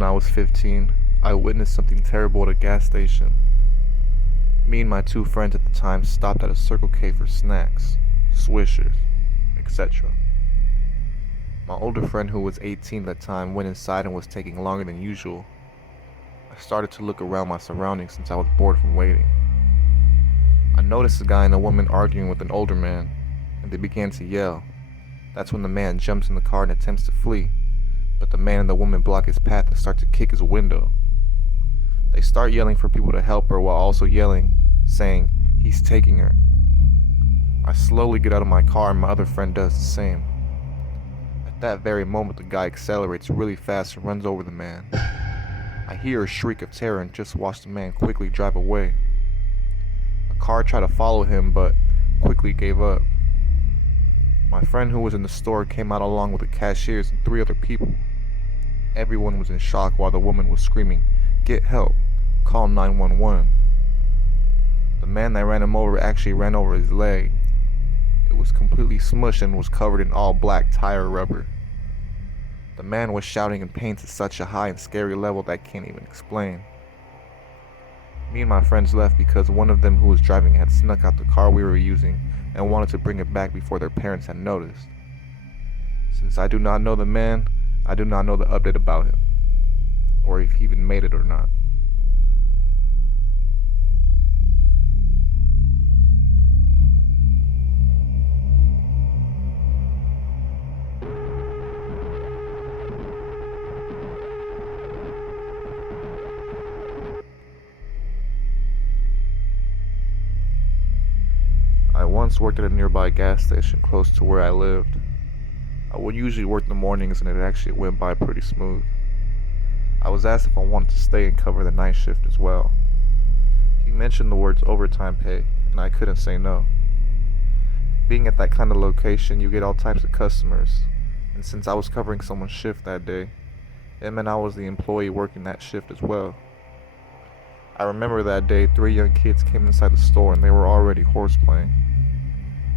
when I was 15, I witnessed something terrible at a gas station. Me and my two friends at the time stopped at a Circle K for snacks, swishers, etc. My older friend, who was 18 at the time, went inside and was taking longer than usual. I started to look around my surroundings since I was bored from waiting. I noticed a guy and a woman arguing with an older man, and they began to yell. That's when the man jumps in the car and attempts to flee, but the man and the woman block his path and start to kick his window. They start yelling for people to help her while also yelling, saying, "He's taking her." I slowly get out of my car and my other friend does the same. At that very moment, the guy accelerates really fast and runs over the man. I hear a shriek of terror and just watch the man quickly drive away. A car tried to follow him but quickly gave up. My friend who was in the store came out along with the cashiers and 3 other people. Everyone was in shock while the woman was screaming, "Get help, call 911. The man that ran him over actually ran over his leg. It was completely smushed and was covered in all black tire rubber. The man was shouting in pain to such a high and scary level that I can't even explain. Me and my friends left because one of them who was driving had snuck out the car we were using and wanted to bring it back before their parents had noticed. Since I do not know the man, I do not know the update about him, or if he even made it or not. I once worked at a nearby gas station close to where I lived. I would usually work in the mornings and it actually went by pretty smooth. I was asked if I wanted to stay and cover the night shift as well. He mentioned the words overtime pay, and I couldn't say no. Being at that kind of location, you get all types of customers, and since I was covering someone's shift that day, it meant I was the employee working that shift as well. I remember that day 3 young kids came inside the store and they were already horseplaying.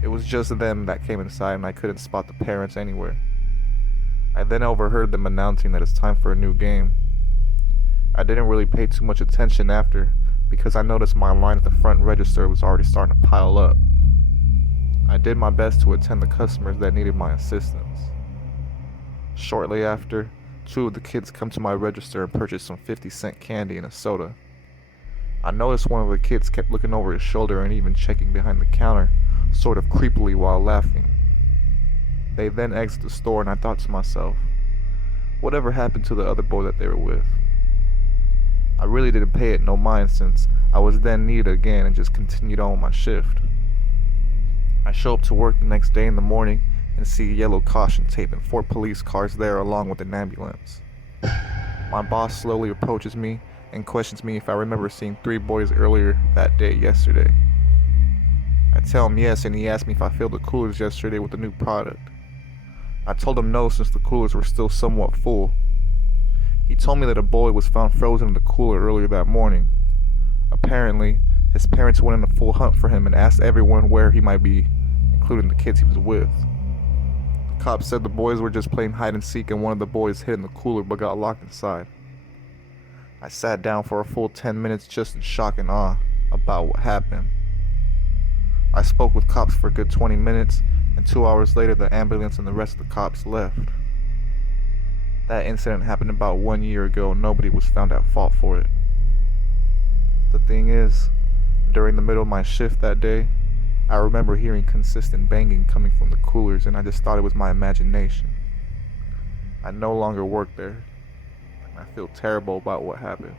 It was just them that came inside and I couldn't spot the parents anywhere. I then overheard them announcing that it's time for a new game. I didn't really pay too much attention after because I noticed my line at the front register was already starting to pile up. I did my best to attend the customers that needed my assistance. Shortly after, 2 of the kids come to my register and purchase some 50-cent candy and a soda. I noticed one of the kids kept looking over his shoulder and even checking behind the counter, sort of creepily while laughing. They then exited the store and I thought to myself, whatever happened to the other boy that they were with? I really didn't pay it no mind since I was then needed again and just continued on with my shift. I show up to work the next day in the morning and see a yellow caution tape and 4 police cars there along with an ambulance. My boss slowly approaches me and questions me if I remember seeing 3 boys earlier that day yesterday. I tell him yes, and he asked me if I filled the coolers yesterday with the new product. I told him no since the coolers were still somewhat full. He told me that a boy was found frozen in the cooler earlier that morning. Apparently, his parents went on a full hunt for him and asked everyone where he might be, including the kids he was with. The cops said the boys were just playing hide and seek and one of the boys hid in the cooler but got locked inside. I sat down for a full 10 minutes just in shock and awe about what happened. I spoke with cops for a good 20 minutes, and 2 hours later the ambulance and the rest of the cops left. That incident happened about 1 year ago and nobody was found at fault for it. The thing is, during the middle of my shift that day, I remember hearing consistent banging coming from the coolers and I just thought it was my imagination. I no longer work there, and I feel terrible about what happened.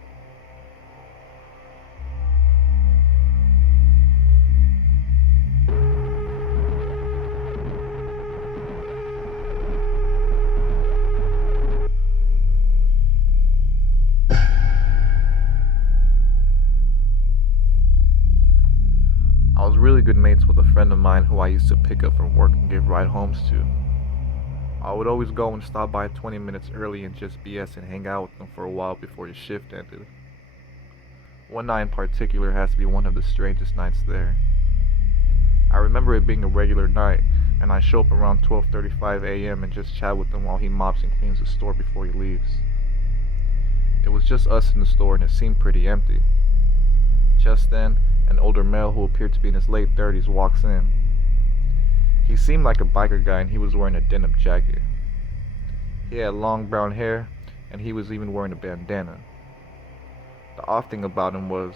I was really good mates with a friend of mine who I used to pick up from work and give ride homes to. I would always go and stop by 20 minutes early and just BS and hang out with them for a while before his shift ended. One night in particular has to be one of the strangest nights there. I remember it being a regular night, and I show up around 12:35 a.m. and just chat with him while he mops and cleans the store before he leaves. It was just us in the store and it seemed pretty empty. Just then, an older male who appeared to be in his late 30s walks in. He seemed like a biker guy and he was wearing a denim jacket. He had long brown hair and he was even wearing a bandana. The odd thing about him was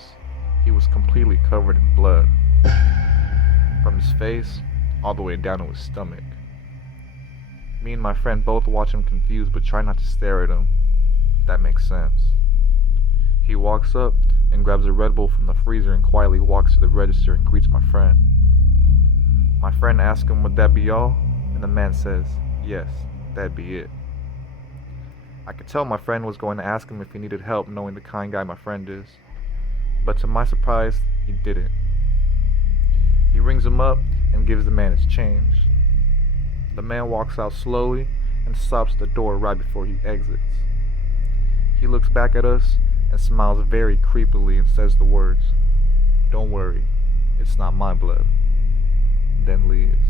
he was completely covered in blood, from his face all the way down to his stomach. Me and my friend both watch him confused but try not to stare at him, if that makes sense. He walks up and grabs a Red Bull from the freezer and quietly walks to the register and greets my friend. My friend asks him, would that be all? And the man says, yes, that'd be it. I could tell my friend was going to ask him if he needed help, knowing the kind guy my friend is. But to my surprise, he didn't. He rings him up and gives the man his change. The man walks out slowly and stops at the door right before he exits. He looks back at us and smiles very creepily and says the words, "Don't worry, it's not my blood," then leaves.